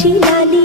చిలాలి